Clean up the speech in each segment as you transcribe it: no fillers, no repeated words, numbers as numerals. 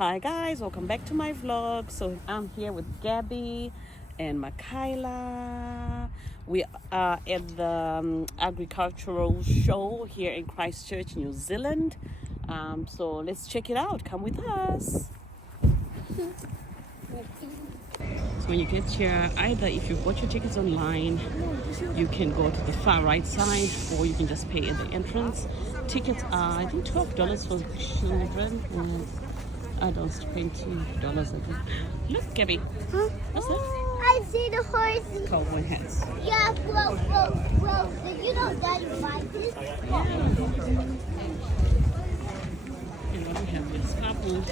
Hi guys, welcome back to my vlog. So I'm here with Gabby and Michaela. We are at the agricultural show here in Christchurch, New Zealand. So let's check it out. Come with us. So when you get here, either if you bought your tickets online, you can go to the far right side, or you can just pay at the entrance. Tickets are, I think, $12 for children and adults, $20, I think. Look, Gabby. Huh? What's that? I see the horses. Cowboy hats. Yeah, well, you know Daddy likes it. And what we have is spa pool.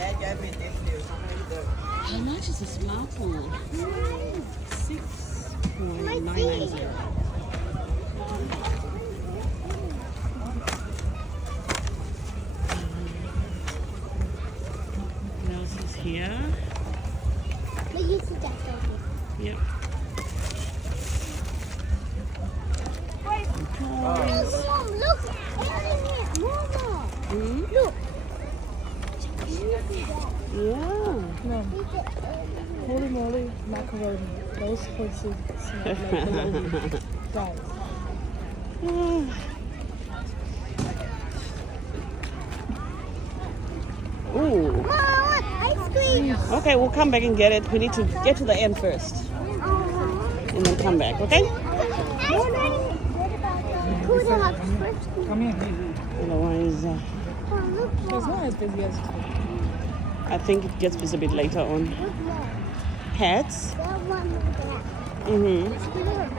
How much is a spa pool? $6.990. What else is here? But you see that over Yep. here. Look, Mama. Hmm? Look. Yeah. Holy moly, macaroni. Those horses smell like bologna. Guys. Ooh. Mom, I want ice cream. Okay, we'll come back and get it. We need to get to the end first and then come back, okay? Cool dog. Come here. Otherwise, Oh, look, It's not as busy as it's I think it gets busy a bit later on. look there. Hats. That one over there. Mm-hmm. Look.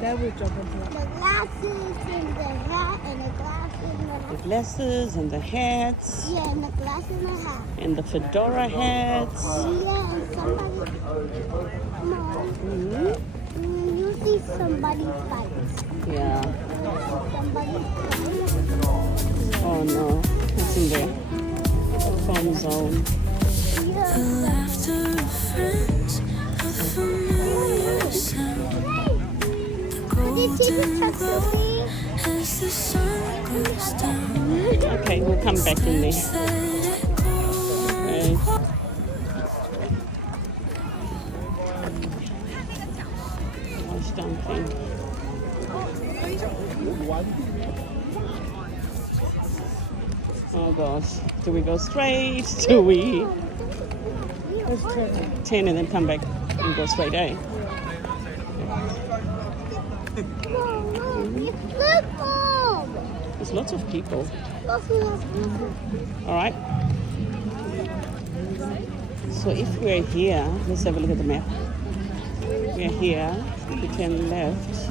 That would jump into it. The glasses and the hat and the glasses and The glasses and the hats yeah, and the glasses and the hat. and the fedora hats. Yeah, and somebody. Mom, Mm-hmm. you see somebody fight. Yeah. Somebody fight. Oh no. What's in there? Foam zone. Yeah. Laughter of friends, a familiar sound. Did teacher touch the thing? As the sun goes down, Okay, we'll come back in there. let it go. Okay. Wash dumpling. Oh gosh. Do we go straight? Do we Let's turn it. turn and then come back and go straight, eh? Look, Mom! There's lots of people. Look. All right. So if we're here, let's have a look at the map. We're here. We turn left.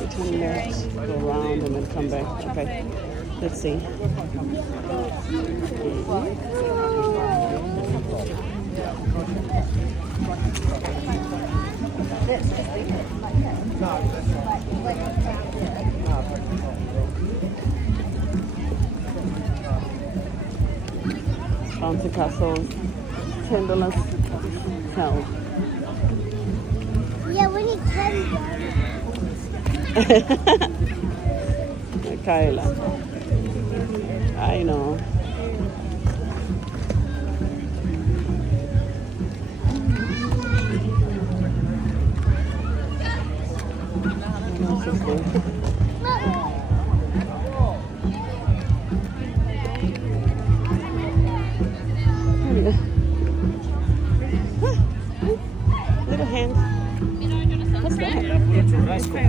We turn left, go around, and then come back. Okay. Let's see. Bouncy Castle, $10 held. Yeah, we need $10. Michaela. I know. What else is there? Little hand. What's that?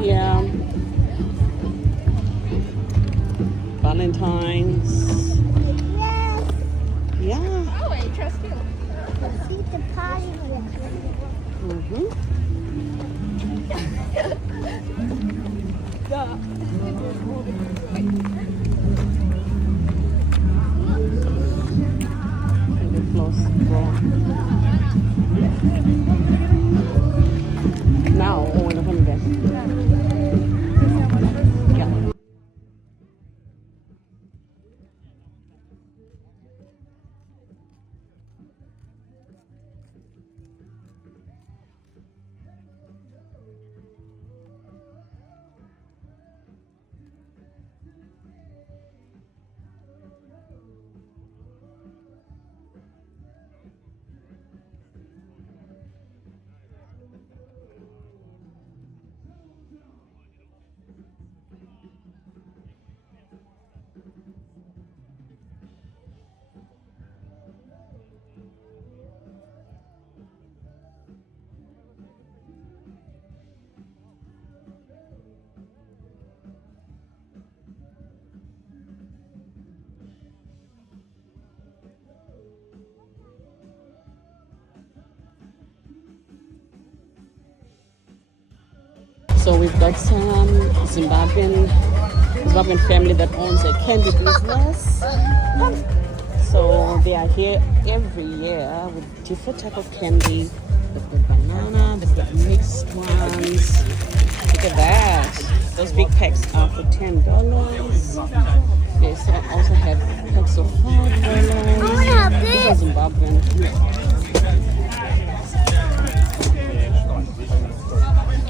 Yeah. Valentine's. Yes. Yeah. Let's see the party with Mm-hmm. Lip gloss, bra. Now, or when I come back. Yeah. we've got some Zimbabwean family that owns a candy business. So they are here every year with different type of candy. They've got banana, they've got mixed ones. Look at that. Those big packs are for $10. They also have packs of $5. These are Zimbabwean.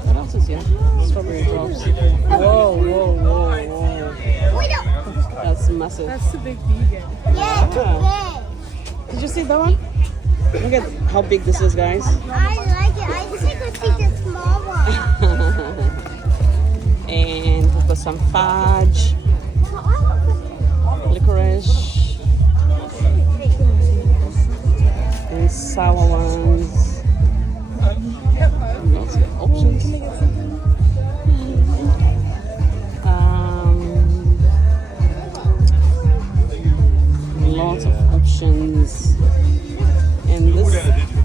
What else is here? Strawberry drops. Whoa, whoa, whoa, whoa. That's massive. That's the big vegan. Yeah, too Did you see that one? Look at how big this is, guys. big. I like it. I just want to see the small one. And we've got some fudge, licorice, and sour ones. Lots of options. Lots of options. And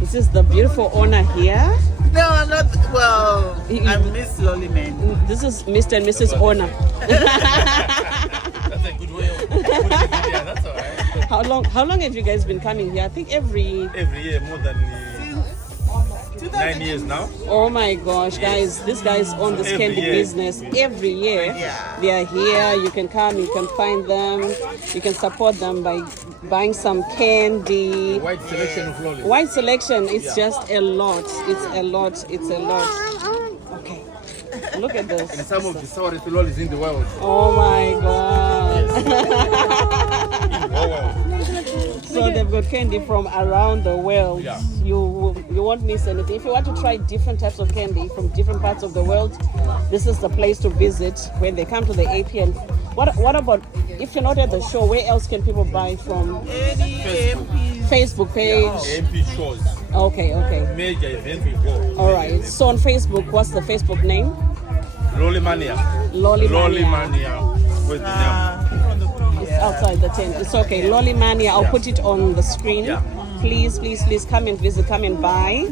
this is the beautiful owner here. No, not well. I'm Miss Lolly Man. This is Mr. and Mrs. Owner. That's a good way of putting it. Yeah, that's all right. How long have you guys been coming here? I think every Year, more than 9 years now. Oh my gosh, guys, these guys own this Every candy year. business every year. Yeah. They are here, you can come, you can find them, you can support them by buying some candy. Wide selection of lollies. Wide selection, it's just a lot. It's a lot, it's a lot. Okay, look at And this. some of the sourest lollies in the world. Oh my god. Oh, So they've got candy from around the world. Yeah. You won't miss anything. If you want to try different types of candy from different parts of the world, this is the place to visit when they come to the APN. What about if you're not at the show? Where else can people buy from? Any MP. Facebook page. MP shows. Okay. Major event we go. All right. So on Facebook, what's the Facebook name? Lolly Mania. Lolly Mania. Mania. Where's the name? It's outside the tent. It's okay. Lolly Mania. I'll put it on the screen. Yeah. Please come and visit. Come and buy.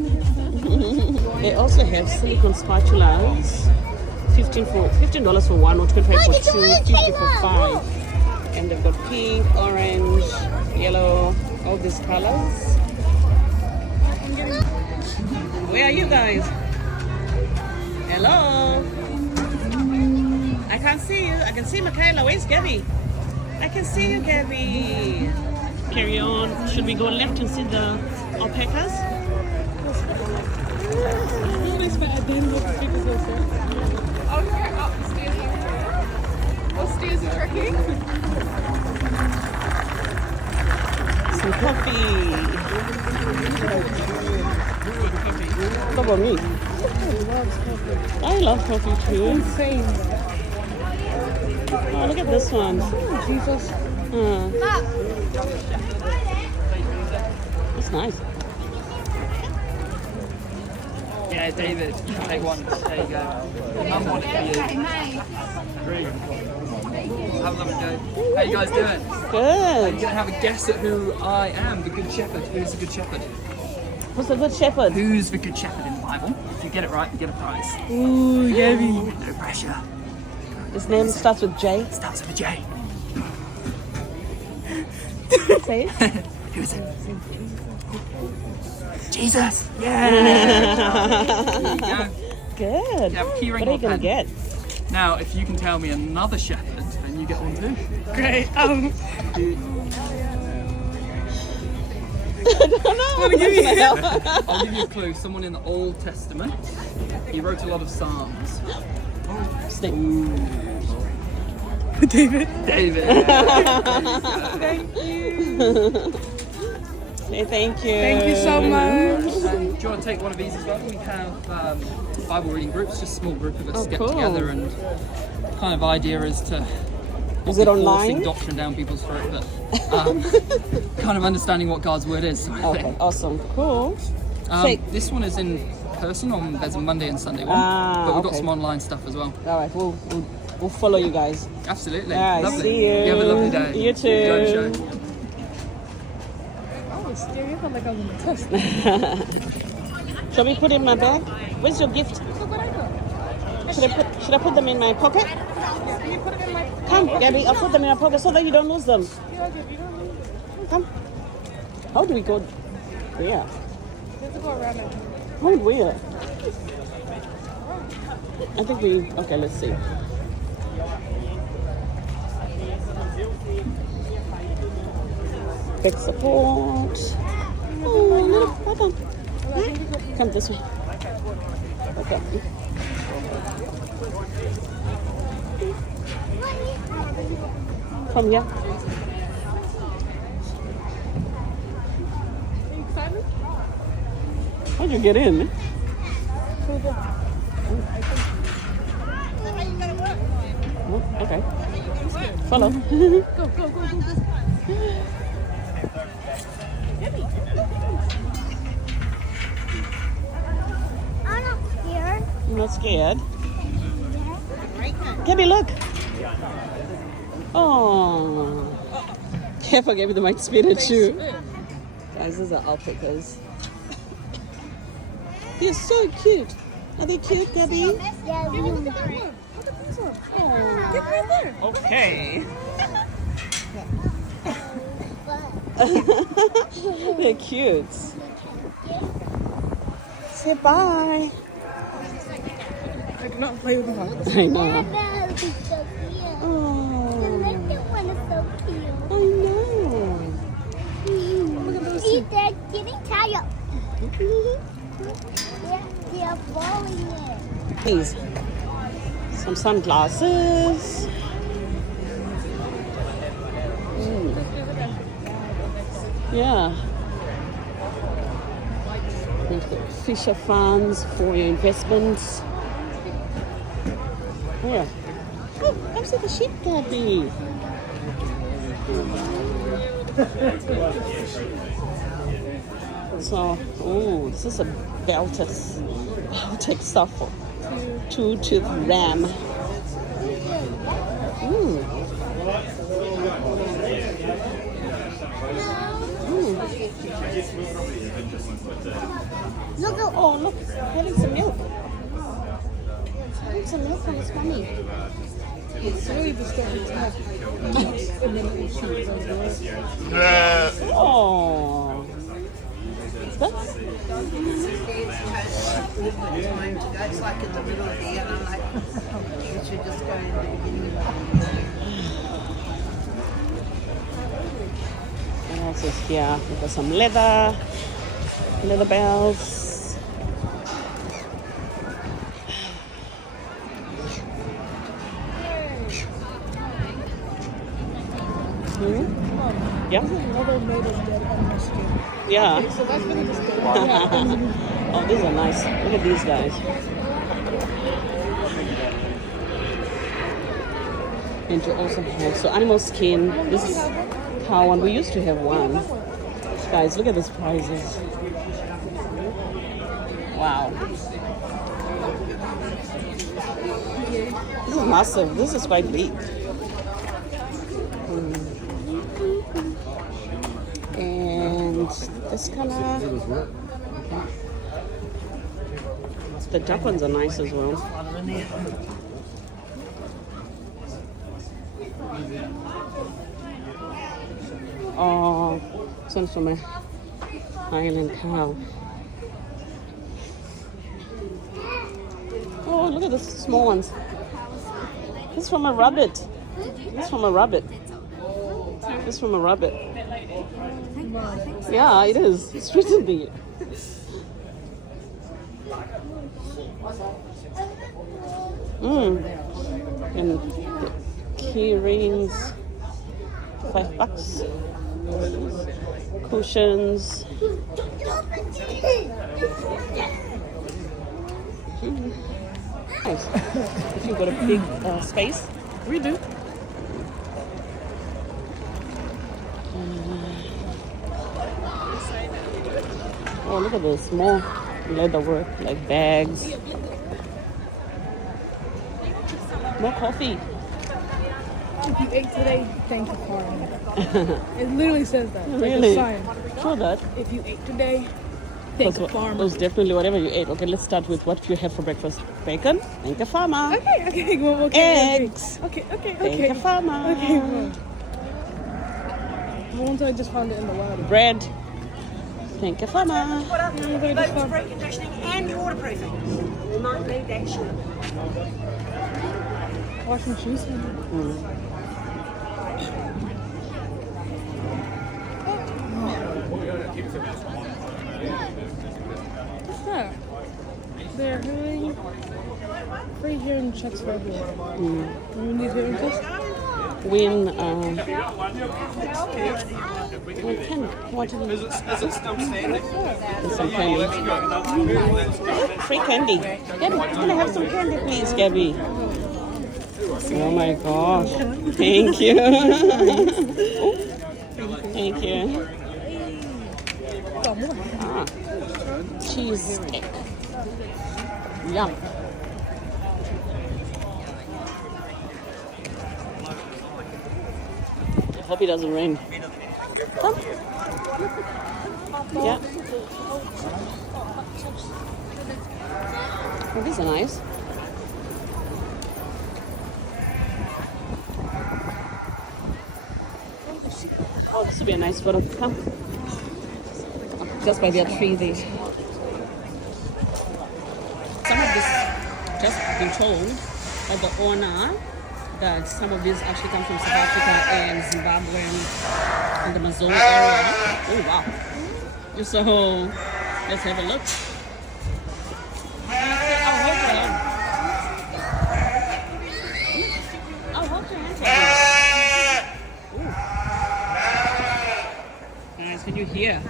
They also have silicone spatulas. $15 for one, or 25 for two, 50 for 5. And they've got pink, orange, yellow, all these colors. Where are you guys? Hello? I can't see you. I can see Michaela. Where's Gabby? I can see you, Gabby. Carry on. Should we go left and see the alpacas? Upstairs are tricky. Some coffee. What about me? I love coffee too. Insane. Oh, look at this one. Jesus. That's nice. Yeah, David, take one. There you go. Mum wanted for you. Have a lovely day. How you guys doing? Good. You're gonna have a guess at who I am, the Good Shepherd. Who's the Good Shepherd? Who's the good shepherd? Who's the Good Shepherd in the Bible? If you get it right, you get a prize. Ooh, Gabby. No pressure. His name starts with J. Starts with a J. Say it. Who is it? Jesus. Yeah. There you go. Good. You have a key ring What are you or gonna pen. get? Now, if you can tell me another shepherd, then you get one too. Great. I don't know. I'll give you a clue. Someone in the Old Testament. He wrote a lot of psalms. Snake. David. David. Thank you. Say thank you. Thank you so much. Do you want to take one of these as well? We have Bible reading groups, just a small group of us Oh, get cool. together, and kind of idea is to Is it forcing online? doctrine down people's throat, but kind of understanding what God's word is. Sort of Okay, thing. awesome. Cool. Say- This one is in person. There's a Monday and Sunday one, Ah, but we've got okay. some online stuff as well. All right, we'll follow you guys. Absolutely. All right, Lovely. see you. You have a lovely day. You too. Enjoy the show. Oh, it's scary. I felt like I was on a test. Shall we put it in my bag? Where's your gift? Look what I got. Should I put them in my pocket? Come, Gabby, I'll put them in my pocket so that you don't lose them. Come. How do we go? Where? Oh, where? I think we. Okay, let's see. Big support. Oh, little papa. Come this way. Okay. From here. How'd you get in? Oh, okay. Follow. Go. I'm not scared. You're not scared? Gabby, look. Oh. Careful, Gabby, they might spit at you. Guys, these are alpacas. They're so cute. Are they cute, Gabby? Yeah, Okay. They're cute. Say bye. I cannot play with the hogs. I know. that would be so cute. The Oh, little one is so I know. cute. See, they're getting tired. They're falling in. Please. Some sunglasses. Yeah. You've got Fisher funds for your investments. Yeah. Oh, come see the sheep, Gabby. So, oh, this is a belted stuff for two-tooth ram. Look, oh look, having some milk. Having some milk from his mommy. It's really disturbing to have and then it will shoot Oh. That's It's like in the middle of the year, and I'm like, you should just go in the beginning. what else is here? We've got some leather bells. Yeah. another native dead on my skin. Yeah. So that's really just the Oh, these are nice. Look at these guys. And you also have animal skin. This is cow one. We used to have one. Guys, look at these prices. Wow. This is massive. This is quite big. And this color. The duck ones are nice as well. Oh, this one's from a Highland cow. Oh, look at the small ones. This is from a rabbit. This is from a rabbit. This is from a rabbit. Yeah, it is. It's written there. And key rings, $5. Cushions. Nice. If you've got a big space, we do. Oh, look at this, more leather work, like bags. More coffee. If you ate today, thank you for it. It literally says that. It's Really? like a sign. Show that. If you ate today, Thank a It farmer. was definitely whatever you ate. Okay, let's start with what you have for breakfast. Bacon. Thank a farmer. Okay, well, okay. Eggs. Okay. Thank a farmer. Okay, well. The ones I just found it in the wild. Bread. Thank a farmer. Air conditioning and waterproofing. We might need that shit. Washing machines. What's that? They're having free hearing checks for everyone. We need hearing tests? When what can Is it still standing? some candy? Free candy. Gabby, can I have some candy, please, Gabby? Oh my gosh! Thank you. Thank you. Ah, cheesecake. Yum. I hope it doesn't rain. Come. Yeah. Oh, these are nice. Oh, this would be a nice photo. Come. Just by their tree there. Some of this, just been told by the owner that some of these actually come from South Africa and Zimbabwe and the Amazon area. Oh wow. So let's have a look. I'll hold your hand. I'll hold your hand. Guys, can you hear?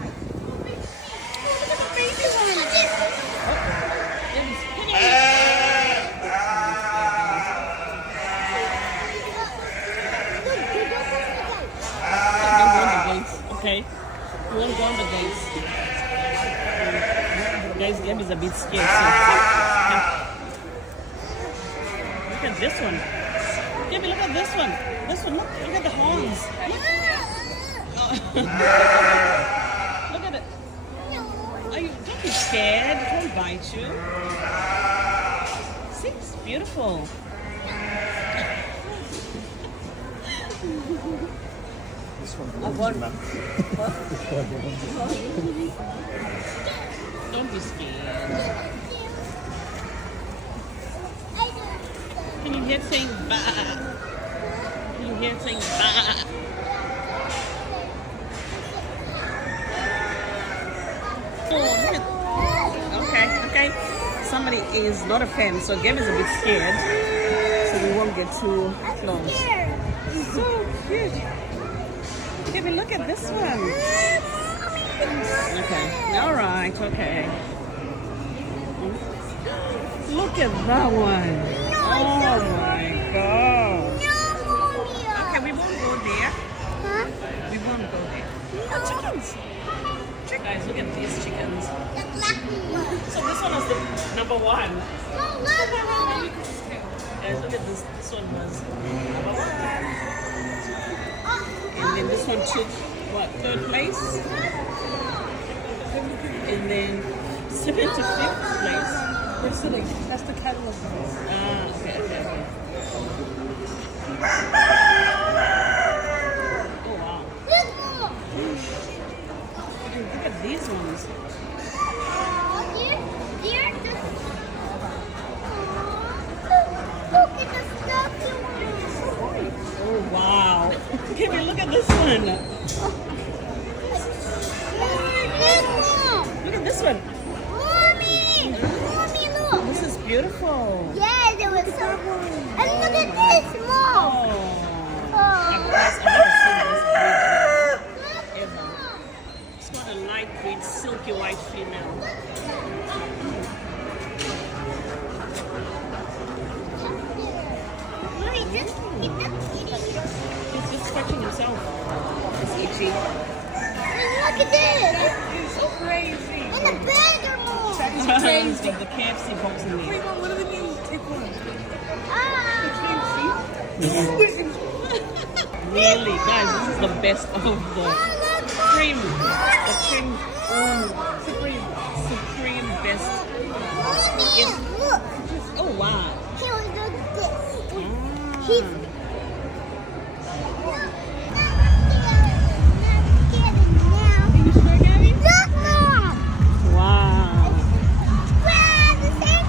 Okay, you want to go on the gates? Guys, Gabby's a bit scared. So look at this one. Gabby, look at this one. This one, look at the horns. Look at it. Don't be scared. It won't bite you. See, it's beautiful. Don't be scared. Can you hear it saying ba? Can you hear it saying ba? Okay. Somebody is not a fan, so Gab is a bit scared, so we won't get too close. So cute. Gabby, look at this one. Okay. All right. Okay. Look at that one. Oh my God. Okay, we won't go there. We won't go there. Oh, chickens. Guys, look at these chickens. So this one was the number one. Guys, look at this. This one was number one. And then this one took, what, third place? And then second to fifth place. We're sitting. That's the catalog. Okay. Oh, wow. Look at these ones. Oh, wow. Kimmy, look at this one. Look at this one. This is beautiful. Yeah, they were so cool. And look at this, Mom. I've never seen this breed ever. It's got a light green, silky white female. He's just scratching himself. It's itchy. Look at this. It's so crazy. And the burger, Mom. He's got the KFC box in there. Mom, what do they mean? Take one. Really, guys, this is the best of the cream. The cream. Supreme. best. Yes. Look. Oh wow. He was doing this. He's Are you sure, Gabby? Look, Mom. Wow. Wow, the same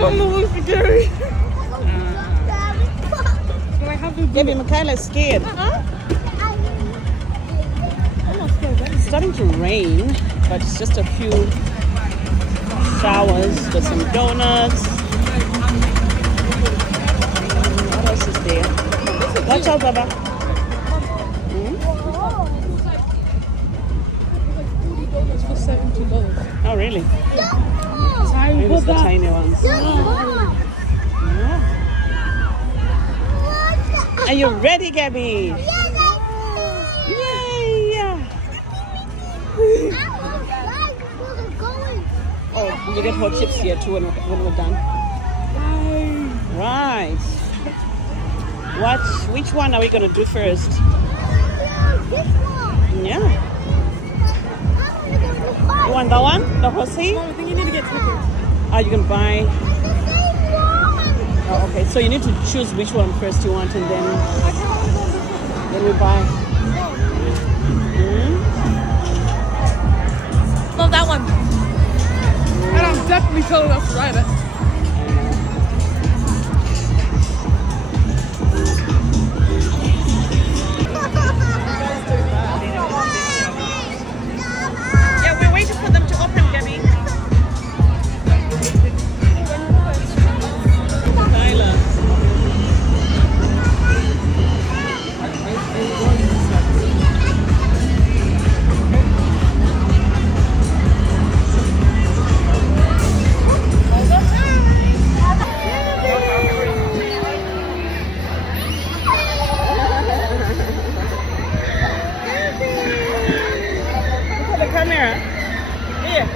Mama looks scary. one. Do I have to do Gabby, Michaela's scared. I'm not scared, right? It's starting to rain, but it's just a few showers. Got some donuts. What else is there? Watch out, Baba. It's for $70. Oh, really? Sorry, Maybe it's the tiny ones. Mom. Yeah. Are you ready, Gabby? Yes, Yay! Oh, you get hot chips here too when we're done. Right. Which one are we gonna do first? Yeah. You want that one? The horsey? Mom, I think you need to get tickets. Are you gonna buy? Oh, okay. So you need to choose which one first you want, and then we buy. No, that one. And I'm definitely telling us to ride it. Yeah, we're waiting for them to open, Gabby. Tyler. Look at the camera. Here.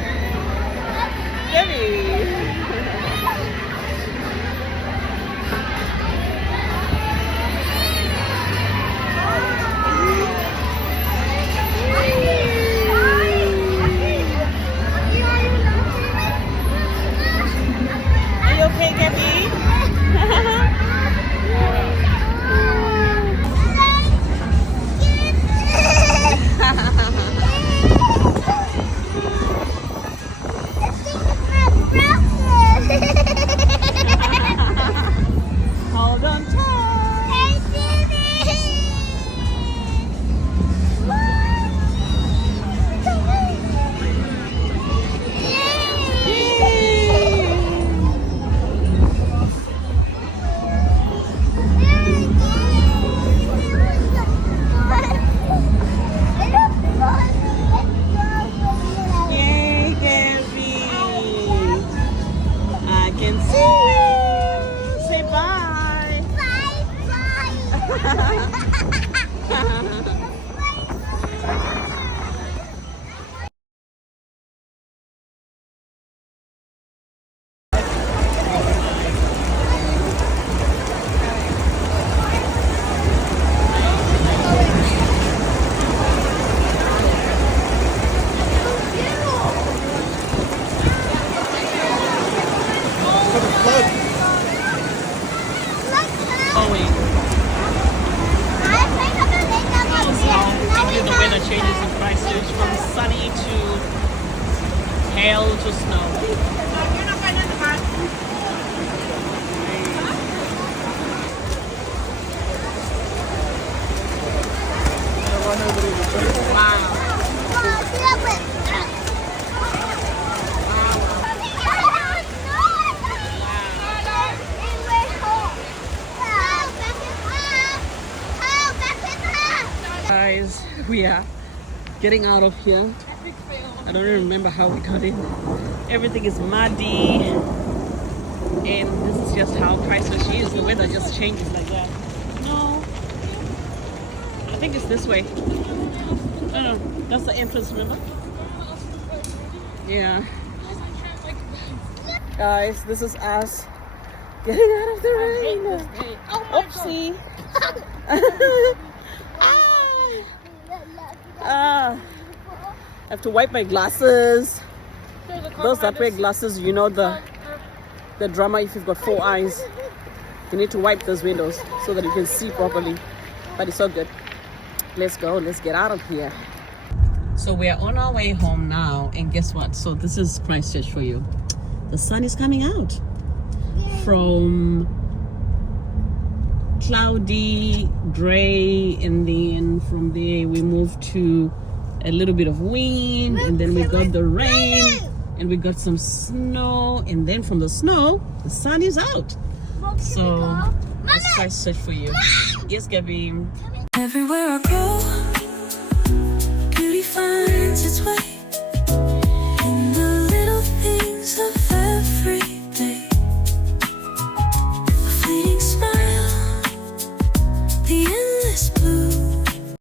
Gabby. Are you okay, Gabby? Hold on tight. Yay, Gabby. I can see you. Say bye. Oh, wait. Give you the weather changes in Christchurch from sunny to hail to snow. Wow. Guys, we are getting out of here. I don't even remember how we got in. Everything is muddy, and this is just how Christchurch is. The weather just changes like that. No, I think it's this way. No, that's the entrance. Remember? Yeah. Guys, this is us getting out of the rain. Oopsie. I have to wipe my glasses. Those that wear glasses, you know the drama. If you've got 4 eyes, you need to wipe those windows so that you can see properly. But it's all good. Let's go. Let's get out of here. So we are on our way home now, and guess what? So this is Christchurch for you. The sun is coming out from cloudy, gray, and then from there we moved to a little bit of wind, and then we got the rain, and we got some snow, and then from the snow the sun is out. So that's Christchurch for you. Yes, Gabby. Everywhere I go,